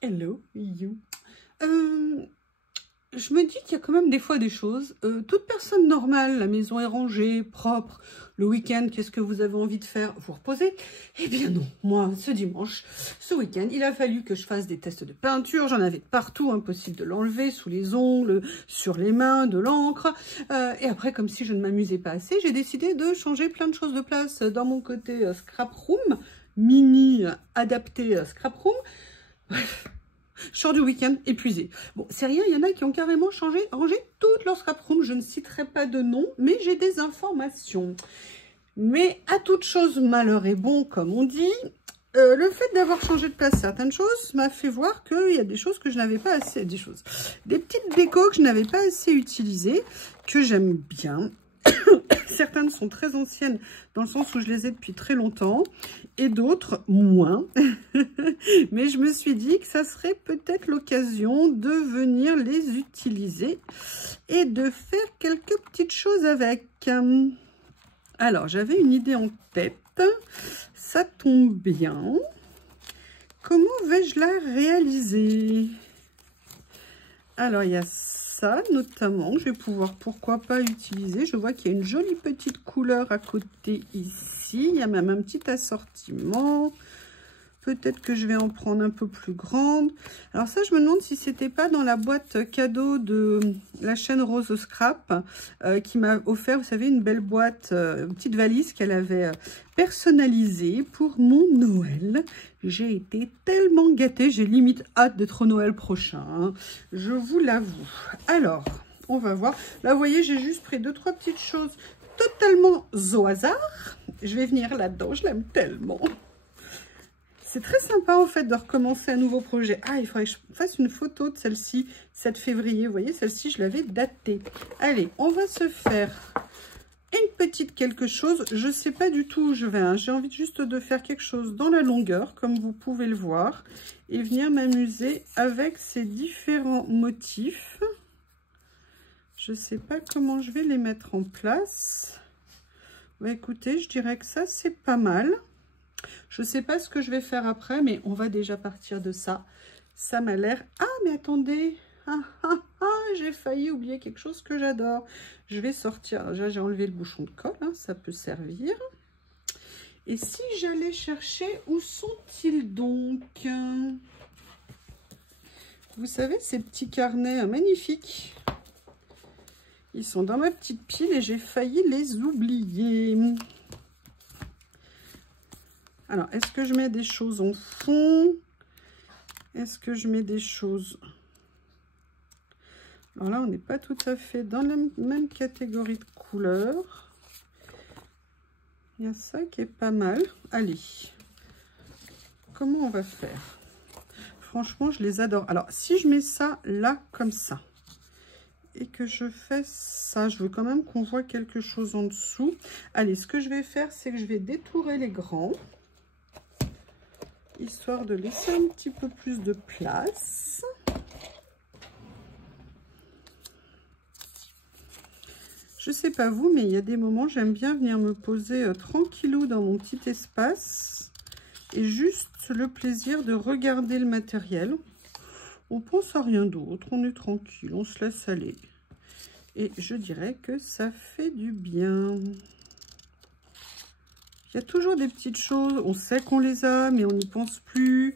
Hello, you. Je me dis qu'il y a quand même des fois des choses. Toute personne normale, la maison est rangée, propre. Le week-end, qu'est-ce que vous avez envie de faire? Vous reposer? Eh bien non. Moi, ce dimanche, ce week-end, il a fallu que je fasse des tests de peinture. J'en avais partout, impossible de l'enlever, sous les ongles, sur les mains, de l'encre. Et après, comme si je ne m'amusais pas assez, j'ai décidé de changer plein de choses de place dans mon côté scrap room, mini adapté scrap room. Bref. Je sors du week-end épuisée. Bon, c'est rien, il y en a qui ont carrément rangé toute leur scrap room. Je ne citerai pas de nom, mais j'ai des informations. Mais à toute chose, malheur est bon, comme on dit. Le fait d'avoir changé de place certaines choses m'a fait voir qu'il y a des choses que je n'avais pas assez... Des petites décos que je n'avais pas assez utilisées, que j'aime bien. Certaines sont très anciennes dans le sens où je les ai depuis très longtemps et d'autres moins. Mais je me suis dit que ça serait peut-être l'occasion de venir les utiliser et de faire quelques petites choses avec. Alors, j'avais une idée en tête. Ça tombe bien. Comment vais-je la réaliser? Alors, il y a ça notamment, je vais pouvoir pourquoi pas utiliser. Je vois qu'il y a une jolie petite couleur à côté ici. Il y a même un petit assortiment. Peut-être que je vais en prendre un peu plus grande. Alors ça, je me demande si c'était pas dans la boîte cadeau de la chaîne Rose Scrap qui m'a offert, vous savez, une belle boîte, une petite valise qu'elle avait personnalisée pour mon Noël. J'ai été tellement gâtée, j'ai limite hâte d'être au Noël prochain, hein, je vous l'avoue. Alors, on va voir. Là, vous voyez, j'ai juste pris 2-3 petites choses totalement au hasard. Je vais venir là-dedans, je l'aime tellement. C'est très sympa en fait de recommencer un nouveau projet. Ah, il faudrait que je fasse une photo de celle-ci, 7 février. Vous voyez, celle-ci, je l'avais datée. Allez, on va se faire une petite quelque chose. Je ne sais pas du tout où je vais. Hein. J'ai envie juste de faire quelque chose dans la longueur, comme vous pouvez le voir. Et venir m'amuser avec ces différents motifs. Je ne sais pas comment je vais les mettre en place. Bah, écoutez, je dirais que ça, c'est pas mal. Je ne sais pas ce que je vais faire après, mais on va déjà partir de ça. Ça m'a l'air... Ah, mais attendez. J'ai failli oublier quelque chose que j'adore. Je vais sortir. Déjà, j'ai enlevé le bouchon de colle. Hein, ça peut servir. Et si j'allais chercher, où sont-ils donc? Vous savez, ces petits carnets magnifiques. Ils sont dans ma petite pile et j'ai failli les oublier. Alors, est-ce que je mets des choses en fond? Est-ce que je mets des choses... Alors là, on n'est pas tout à fait dans la même catégorie de couleurs. Il y a ça qui est pas mal. Allez, comment on va faire? Franchement, je les adore. Alors, si je mets ça là, comme ça, et que je fais ça, je veux quand même qu'on voit quelque chose en dessous. Allez, ce que je vais faire, c'est que je vais détourer les grands. Histoire de laisser un petit peu plus de place. Je sais pas vous, mais il y a des moments, j'aime bien venir me poser tranquillou dans mon petit espace. Et juste le plaisir de regarder le matériel. On pense à rien d'autre, on est tranquille, on se laisse aller. Et je dirais que ça fait du bien. Il y a toujours des petites choses, on sait qu'on les a, mais on n'y pense plus.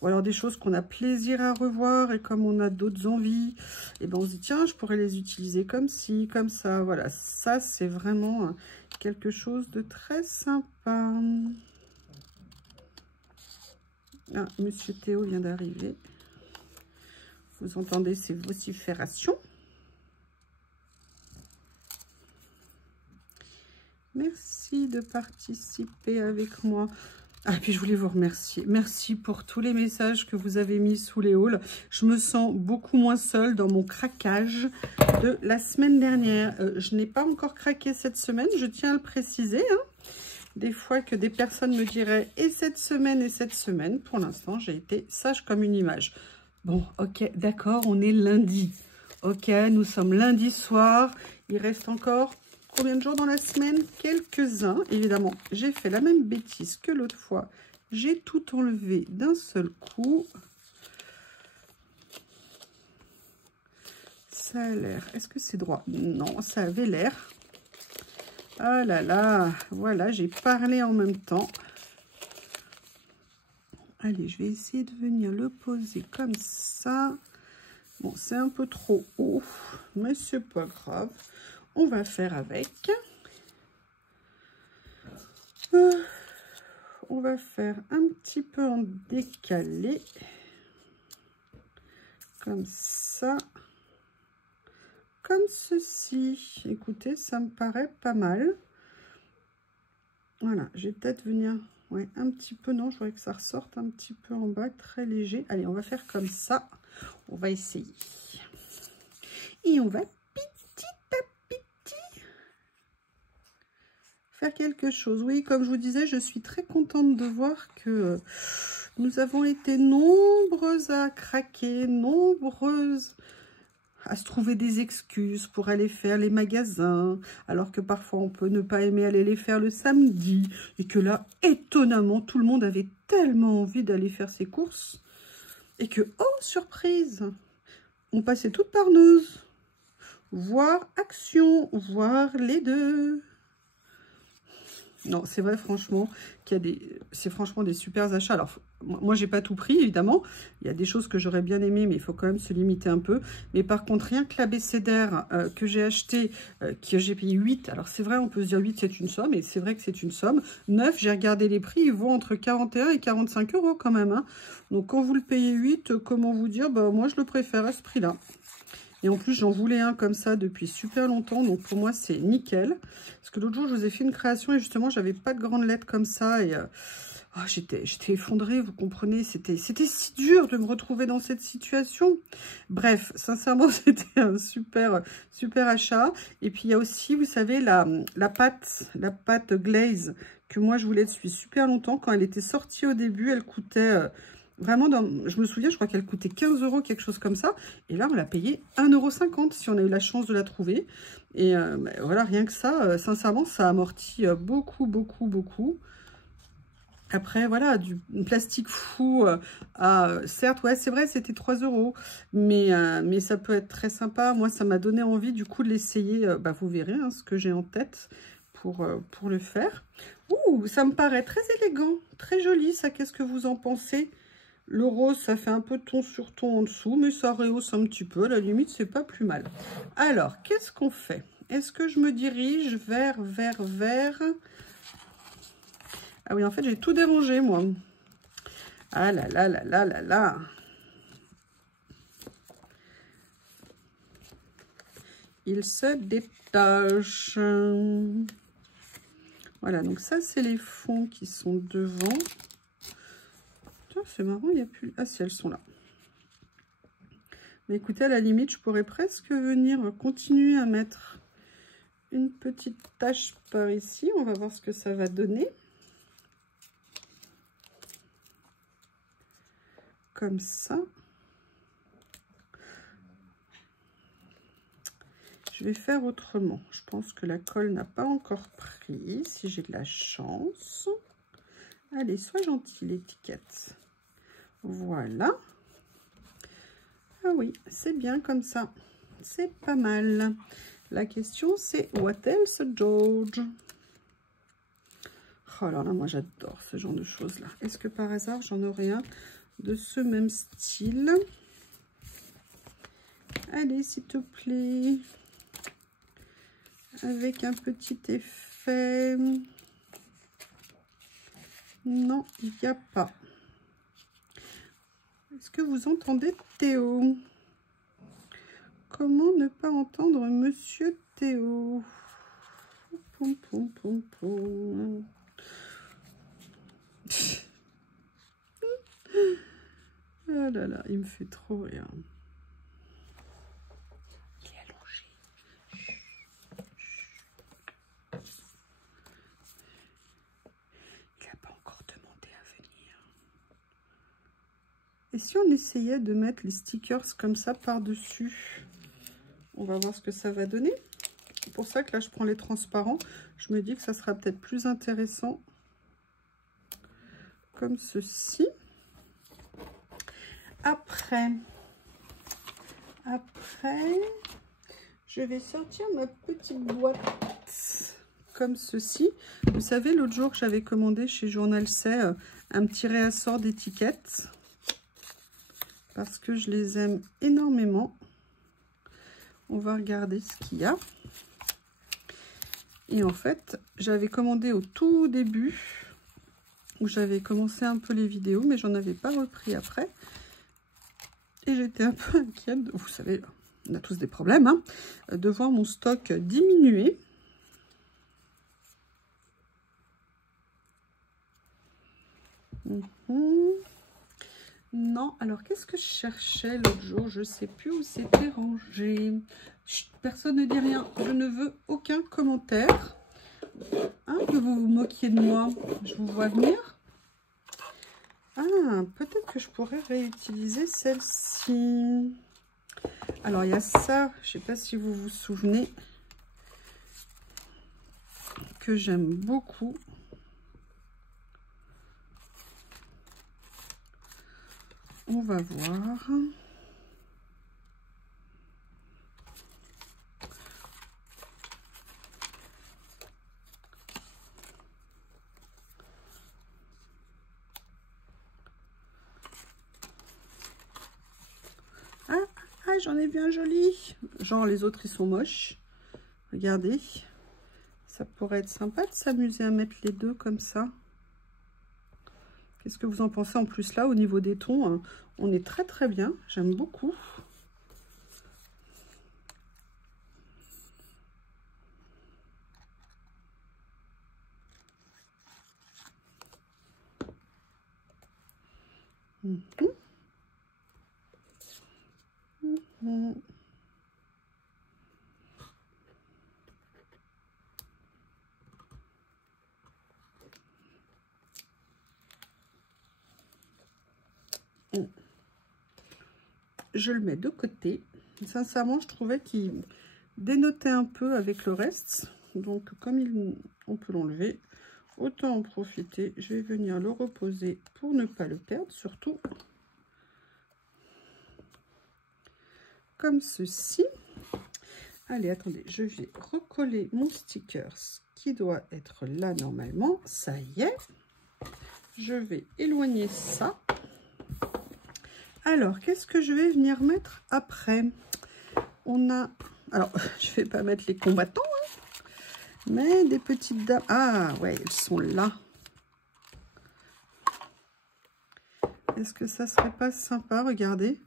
Ou alors des choses qu'on a plaisir à revoir et comme on a d'autres envies, et ben on se dit tiens, je pourrais les utiliser comme ci, comme ça. Voilà, ça c'est vraiment quelque chose de très sympa. Ah, Monsieur Théo vient d'arriver. Vous entendez ces vociférations? Merci de participer avec moi. Ah, puis je voulais vous remercier. Merci pour tous les messages que vous avez mis sous les hauls. Je me sens beaucoup moins seule dans mon craquage de la semaine dernière. Je n'ai pas encore craqué cette semaine, je tiens à le préciser. Hein. Des fois que des personnes me diraient « et cette semaine, et cette semaine ». Pour l'instant, j'ai été sage comme une image. Bon, ok, d'accord, on est lundi. Ok, nous sommes lundi soir. Il reste encore... Combien de jours dans la semaine? Quelques-uns. Évidemment, j'ai fait la même bêtise que l'autre fois. J'ai tout enlevé d'un seul coup. ça a l'air. Est-ce que c'est droit? Non, ça avait l'air. Ah là là, voilà, j'ai parlé en même temps. Allez, je vais essayer de venir le poser comme ça. Bon, c'est un peu trop haut, mais c'est pas grave. On va faire avec. On va faire un petit peu en décalé. Comme ça. Comme ceci. Écoutez, ça me paraît pas mal. Voilà, je vais peut-être venir... Ouais, un petit peu, non, je voudrais que ça ressorte un petit peu en bas, très léger. Allez, on va faire comme ça. On va essayer. Et on va petit à petit faire quelque chose. Oui, comme je vous disais, je suis très contente de voir que nous avons été nombreuses à craquer, nombreuses à se trouver des excuses pour aller faire les magasins, alors que parfois on peut ne pas aimer aller les faire le samedi, et que là, étonnamment, tout le monde avait tellement envie d'aller faire ses courses, et que, oh, surprise, on passait toutes par Noz, voir Action, voir les deux. Non, c'est vrai, franchement, qu'il y a des... C'est franchement des super achats. Alors, moi, j'ai pas tout pris, évidemment. Il y a des choses que j'aurais bien aimé, mais il faut quand même se limiter un peu. Mais par contre, rien que l'abécédaire que j'ai acheté, que j'ai payé 8. Alors, c'est vrai, on peut se dire 8, c'est une somme. Et c'est vrai que c'est une somme. 9, j'ai regardé les prix. Ils vont entre 41 et 45 € quand même. Hein. Donc, quand vous le payez 8, comment vous dire, bah, moi, je le préfère à ce prix-là. Et en plus, j'en voulais un comme ça depuis super longtemps. Donc, pour moi, c'est nickel. Parce que l'autre jour, je vous ai fait une création et justement, j'avais pas de grandes lettres comme ça. Et oh, j'étais effondrée, vous comprenez. C'était si dur de me retrouver dans cette situation. Bref, sincèrement, c'était un super achat. Et puis, il y a aussi, vous savez, la pâte glaze que moi, je voulais depuis super longtemps. Quand elle était sortie au début, elle coûtait... Vraiment, je me souviens, je crois qu'elle coûtait 15 €, quelque chose comme ça. Et là, on l'a payé 1,50 € si on a eu la chance de la trouver. Et voilà, rien que ça, sincèrement, ça amortit beaucoup. Après, voilà, du plastique fou, certes, ouais, c'est vrai, c'était 3 €. Mais ça peut être très sympa. Moi, ça m'a donné envie, du coup, de l'essayer. Bah, vous verrez hein, ce que j'ai en tête pour le faire. Ouh, ça me paraît très élégant, très joli, ça. Qu'est-ce que vous en pensez ? Le rose, ça fait un peu ton sur ton en dessous, mais ça rehausse un petit peu. À la limite, c'est pas plus mal. Alors, qu'est-ce qu'on fait? Est-ce que je me dirige vers... Ah oui, en fait, j'ai tout dérangé, moi. Ah là là là là là là. Il se détache. Voilà, donc ça, c'est les fonds qui sont devant. C'est marrant, il n'y a plus... Ah si, elles sont là. Mais écoutez, à la limite, je pourrais presque venir continuer à mettre une petite tache par ici. On va voir ce que ça va donner. Comme ça. Je vais faire autrement. Je pense que la colle n'a pas encore pris, si j'ai de la chance. Allez, sois gentil, l'étiquette. Voilà. Ah oui, c'est bien comme ça. C'est pas mal. La question, c'est what else, George? Oh là là, moi j'adore ce genre de choses-là. Est-ce que par hasard, j'en aurais un de ce même style? Allez, s'il te plaît. Avec un petit effet. Non, il n'y a pas. Est-ce que vous entendez Théo? Comment ne pas entendre Monsieur Théo? Poum, poum, poum, poum. Oh là là, il me fait trop rire. Il est allongé. Il n'a pas encore demandé à venir. Et si on essayait de mettre les stickers comme ça par-dessus? On va voir ce que ça va donner. C'est pour ça que là, je prends les transparents. Je me dis que ça sera peut-être plus intéressant comme ceci. Après, je vais sortir ma petite boîte comme ceci. Vous savez, l'autre jour, j'avais commandé chez Journal C un petit réassort d'étiquettes parce que je les aime énormément. On va regarder ce qu'il y a. Et en fait, j'avais commandé au tout début, où j'avais commencé un peu les vidéos, mais j'en avais pas repris après. Et j'étais un peu inquiète, vous savez, on a tous des problèmes, hein, de voir mon stock diminuer. Non, alors qu'est-ce que je cherchais l'autre jour? Je sais plus où c'était rangé. Chut, personne ne dit rien, je ne veux aucun commentaire. Hein, que vous vous moquiez de moi, je vous vois venir. Ah, peut-être que je pourrais réutiliser celle-ci. Alors, il y a ça, je ne sais pas si vous vous souvenez, que j'aime beaucoup. On va voir. Ah, j'en ai vu un joli. Genre, les autres, ils sont moches. Regardez. Ça pourrait être sympa de s'amuser à mettre les deux comme ça. Qu'est-ce que vous en pensez? En plus, là, au niveau des tons, on est très très bien. J'aime beaucoup. Je le mets de côté. Sincèrement, je trouvais qu'il dénotait un peu avec le reste. Donc, comme on peut l'enlever, autant en profiter. Je vais venir le reposer pour ne pas le perdre, surtout. Comme ceci. Allez, attendez, je vais recoller mon sticker qui doit être là normalement. Ça y est. Je vais éloigner ça. Alors, qu'est-ce que je vais venir mettre après? On a... Alors, je ne vais pas mettre les combattants, hein, mais des petites dames. Ah, ouais, elles sont là. Est-ce que ça serait pas sympa? Regardez,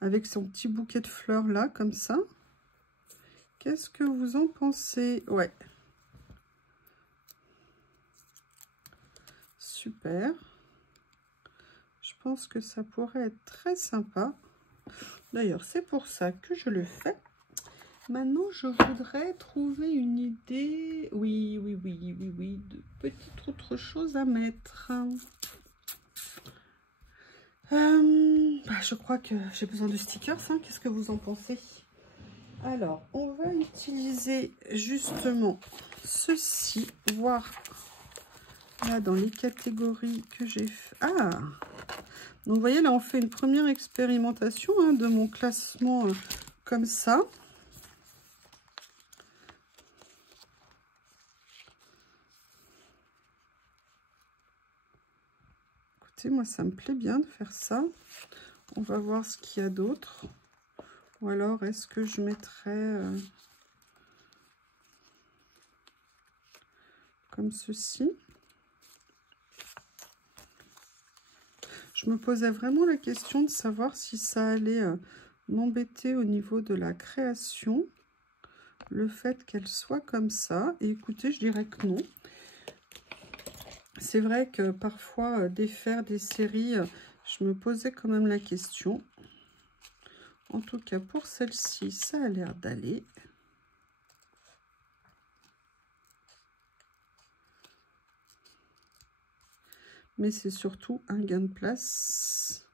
avec son petit bouquet de fleurs là, comme ça. Qu'est-ce que vous en pensez? Ouais. Super. Je pense que ça pourrait être très sympa. D'ailleurs, c'est pour ça que je le fais. Maintenant, je voudrais trouver une idée. Oui, de petites autres choses à mettre. Je crois que j'ai besoin de stickers. Hein. Qu'est-ce que vous en pensez? Alors, on va utiliser justement ceci. Voir là dans les catégories que j'ai fait. Ah! Donc, vous voyez, là, on fait une première expérimentation hein, de mon classement comme ça. Écoutez, moi, ça me plaît bien de faire ça. On va voir ce qu'il y a d'autre. Ou alors, est-ce que je mettrais comme ceci? Je me posais vraiment la question de savoir si ça allait m'embêter au niveau de la création. Le fait qu'elle soit comme ça. Et écoutez, je dirais que non. C'est vrai que parfois, défaire des séries, je me posais quand même la question. En tout cas, pour celle-ci, ça a l'air d'aller. Mais c'est surtout un gain de place.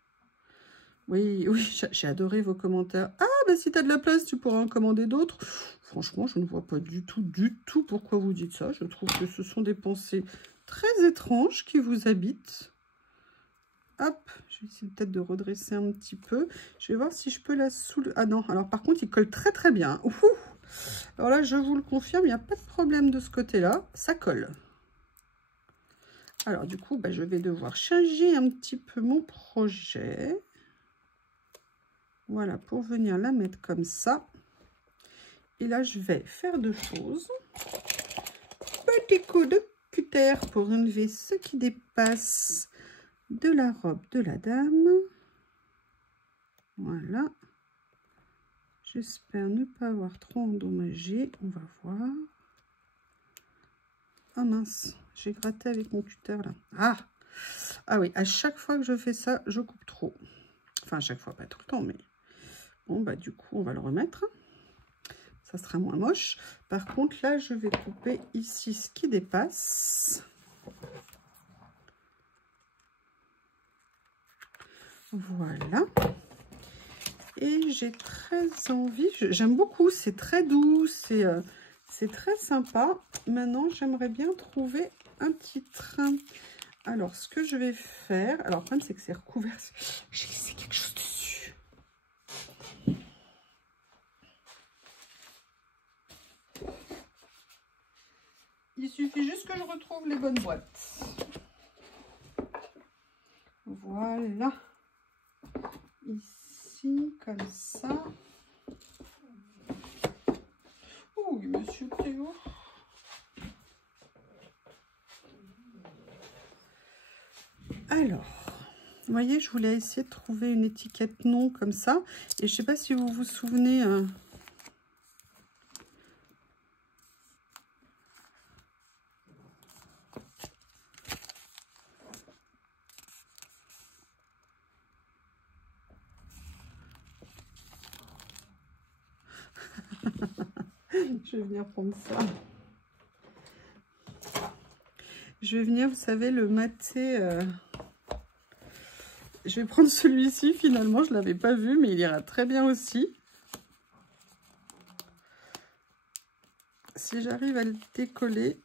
Oui, j'ai adoré vos commentaires. Ah, bah si tu as de la place, tu pourras en commander d'autres. Franchement, je ne vois pas du tout pourquoi vous dites ça. Je trouve que ce sont des pensées très étranges qui vous habitent. Hop, je vais essayer peut-être de redresser un petit peu. Je vais voir si je peux la soulever. Ah non, alors par contre, il colle très très bien. Ouh, Alors là, je vous le confirme, il n'y a pas de problème de ce côté-là, ça colle. Alors du coup, je vais devoir changer un petit peu mon projet. Voilà, pour venir la mettre comme ça. Et là, je vais faire deux choses. Petit coup de cutter pour enlever ce qui dépasse de la robe de la dame. Voilà. J'espère ne pas avoir trop endommagé. On va voir. Ah mince, j'ai gratté avec mon cutter là. Ah oui, à chaque fois que je fais ça, je coupe trop. Enfin, à chaque fois, pas tout le temps, mais bon, du coup, on va le remettre. Ça sera moins moche. Par contre, là, je vais couper ici ce qui dépasse. Voilà. Et j'ai très envie, j'aime beaucoup, c'est très doux, c'est très sympa. Maintenant, j'aimerais bien trouver un petit train. Alors, ce que je vais faire, alors le problème, c'est que c'est recouvert. J'ai laissé quelque chose dessus. Il suffit juste que je retrouve les bonnes boîtes. Voilà. Ici, comme ça. Oui, monsieur Théo. Alors, vous voyez, je voulais essayer de trouver une étiquette non comme ça. Et je ne sais pas si vous vous souvenez... Je vais venir prendre ça. Je vais venir, vous savez, le mater. Je vais prendre celui-ci, finalement, je ne l'avais pas vu, mais il ira très bien aussi. Si j'arrive à le décoller,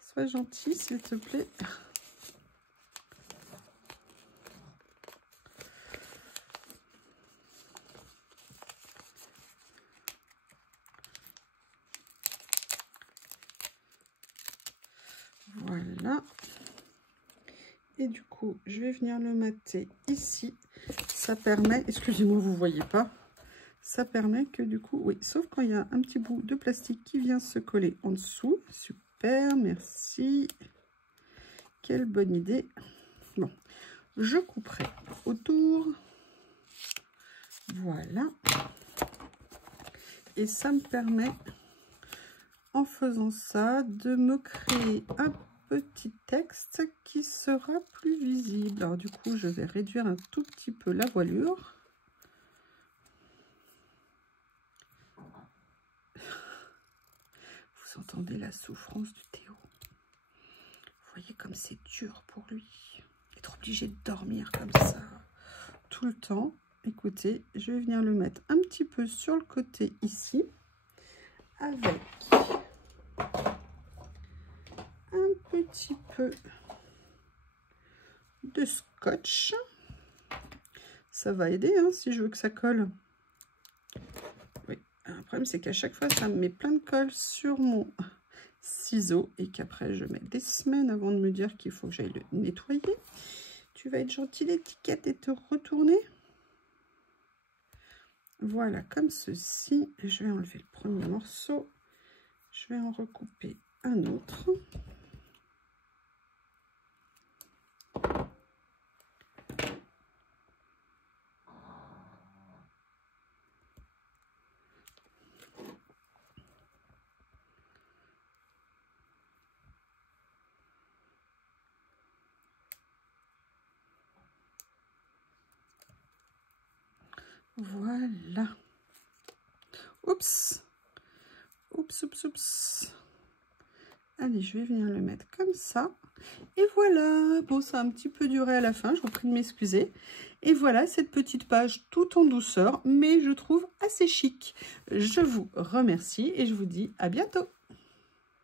sois gentil, s'il te plaît. Voilà. Et du coup, je vais venir le mater ici. Ça permet, excusez-moi, vous ne voyez pas. Ça permet que du coup, oui, sauf quand il y a un petit bout de plastique qui vient se coller en dessous. Super, merci. Quelle bonne idée. Bon, je couperai autour. Voilà. Et ça me permet, en faisant ça, de me créer un petit texte qui sera plus visible. Alors du coup, je vais réduire un tout petit peu la voilure. Vous entendez la souffrance de Théo. Vous voyez comme c'est dur pour lui. Être obligé de dormir comme ça tout le temps. Écoutez, je vais venir le mettre un petit peu sur le côté ici. Avec un petit peu de scotch. Ça va aider hein, si je veux que ça colle. Oui, le problème c'est qu'à chaque fois ça me met plein de colle sur mon ciseau et qu'après je mets des semaines avant de me dire qu'il faut que j'aille le nettoyer. Tu vas être gentil l'étiquette et te retourner. Voilà, comme ceci. Je vais enlever le premier morceau. Je vais en recouper un autre. Voilà. Oups. Oups, oups, oups. Allez, je vais venir le mettre comme ça. Et voilà. Bon, ça a un petit peu duré à la fin. Je vous prie de m'excuser. Et voilà cette petite page tout en douceur, mais je trouve assez chic. Je vous remercie et je vous dis à bientôt.